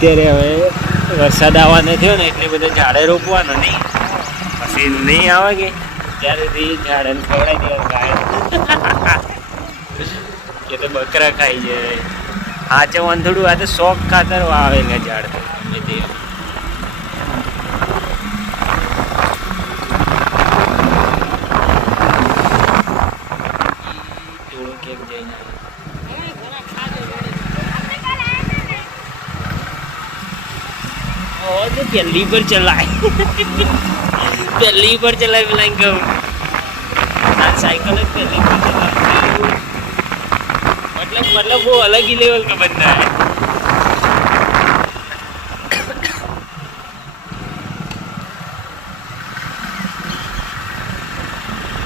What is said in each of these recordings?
અત્યારે હવે વરસાદ આવવાનો થયો ને એટલે બધા ઝાડે રોપવાનો નહીં, પછી નહીં આવે કે ત્યારે ઝાડે ખવડાવી દેવાનું ગાય કે તો બકરા ખાઈ જાય. આ ચવાન થોડું આ તો શોખ ખાતર આવેલા ઝાડ તે થોડું કેક જઈને तो पहली बार चलाए पहली बार चलाए बोलेंगे साइकिल पहली बार चलाए मतलब वो अलग ही लेवल का बंदा है.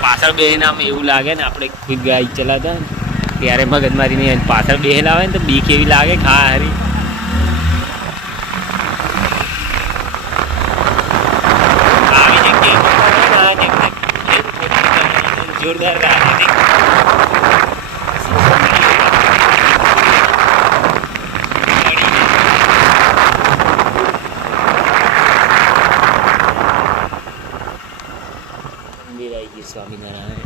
પાછળ બેહીને આમ એવું લાગે ને આપણે ખુદ ગાડી ચલાવતા ત્યારે મગજમારી નહીં, પાછળ બેહેલા આવે ને તો બીક એવી લાગે ખા હારી. जोरदार गाड़ी मंदिर आएगी स्वामीनारायण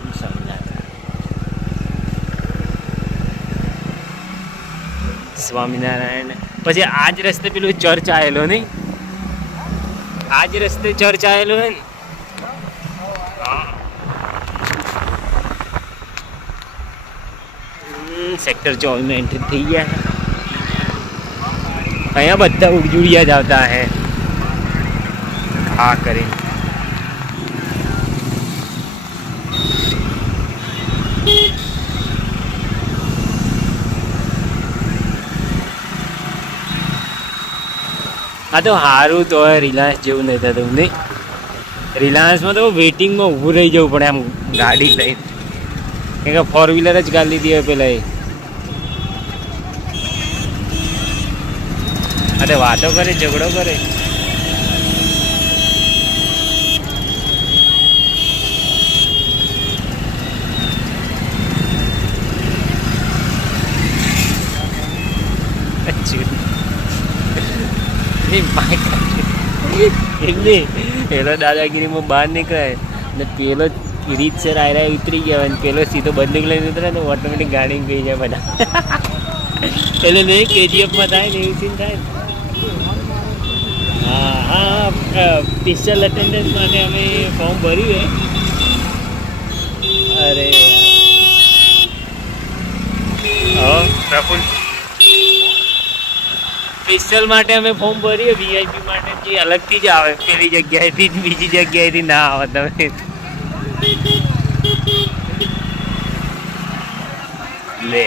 स्वामीनारायण પછી આ જ રસ્તે પેલું ચર્ચ આવેલો નહીં, આ જ રસ્તે ચર્ચ આવેલો હે ને. सेक्टर 24 में एंट्री थी है. અહીંયા બધા ઉજુડિયા જ આવતા હે આ કરીને. આ તો સારું તો રિલાયન્સ જેવું નહીં થતું નહીં. રિલાયન્સમાં તો વેઇટિંગમાં ઊભું રહી જવું પડે આમ ગાડી લઈને, કેમ કે 4 વ્હીલર જ ગાડી લીધી હોય પેલા એ. અરે વાતો કરે ઝઘડો કરે. પેલો દાદાગીરીમાં બહાર નીકળે ને પેલો રીત સર આયરા ઉતરી ગયા અને પેલો સીધો બંદૂક લઈને ઉતરે ને ઓટોમેટિક ગાડી ગઈ જાય બધા. પેલો નહીં KGFમાં થાય ને એવું સીન થાય. હા હા પિસ્ટલ અટેન્ડન્સ માટે અમે ફોર્મ ભર્યું હે. અરે હા પ્રફુલ પિસ્ટલ માટે અમે ફોર્મ ભરીએ VIP માટે, જે અલગથી જ આવે પેલી જગ્યાએથી બીજી જગ્યાએથી ના આવે. તમે લે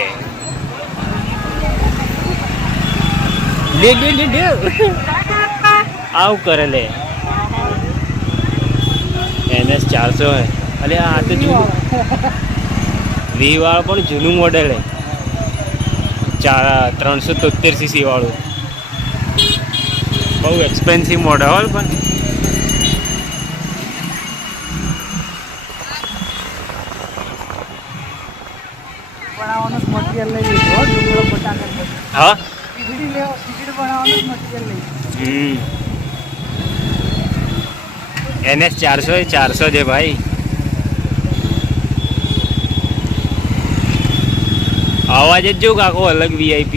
લે લે લે લે આવું કરે લે. NS 400 હે. અરે આ તો જૂનું V વાળું પણ જૂનું મોડેલ હે, 373cc વાળું. બહુ એક્સપેન્સિવ મોડલ હોય પણ હા NS 400 છે ભાઈ. અવાજ જ જો કાકો અલગ VIP.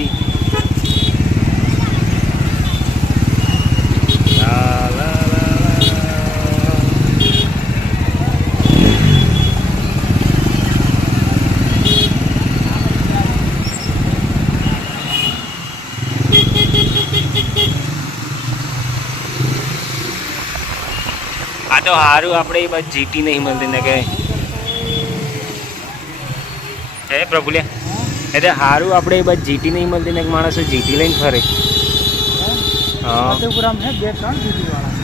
આ તો સારું આપણે એ બાજુ GT નહીં મળતી ને કે હે પ્રભુલ્યા એટલે સારું આપણે એ બાદ જીટી નહીં મળતી ને માણસો જીટી લઈને ફરે. હા ફતેપુરામ હે 2-3 જીટી વાળા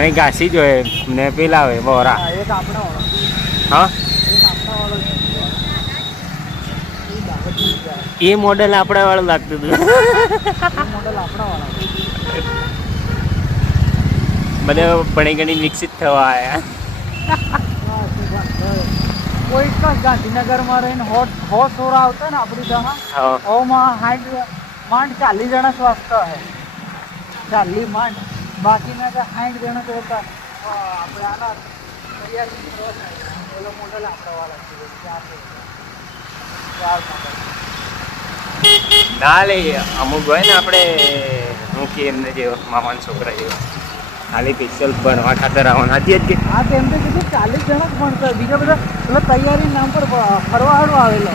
અને ઘાસી જ હોય ને પેલા હોય વોરા. એક આપણા વાળો હા એક આપણા વાળો એ બાબત જાય એ મોડલ આપણા વાળું લાગતું હતું. મોડલ આપણા વાળા બધા ભણી ગણી વિકસિત થવા આવ્યા. કોઈ ગાંધીનગરમાં રહીને હો સોરા આવતા ને આપણી ત્યાં હા ઓમાં 60 40 જણા સ્વાસ્થ્ય હે 40 માંડ બાકીના 60 જણા તો હતા આપણે આના તૈયારી કરવા થાય ઓલો મોડલ આપણા વાળા છે ચાર મોડલ ના લે અમુક હોય ને આપણે હું કે એમને જેવો મામાના છોકરા જેવો ખાલી પિક્ચર ભણવા ખાતર આવવાના હતી જ કે હા તો એમને કીધું 40 જણા જ ભણતા બીજા બધા પેલા તૈયારી નામ પર ફરવાવાળો આવેલો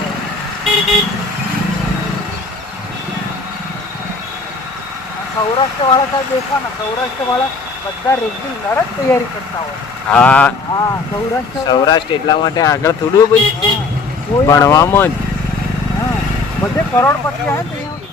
સૌરાષ્ટ્રવાળા સાહેબ દેખવાના સૌરાષ્ટ્રવાળા બધા રેગ્યુલર જ તૈયારી કરતા હોય. હા હા સૌરાષ્ટ્ર એટલા માટે આગળ થોડું ભાઈ કોઈ ભણવામાં જ. હા બધે કરોડપતિ આવે ને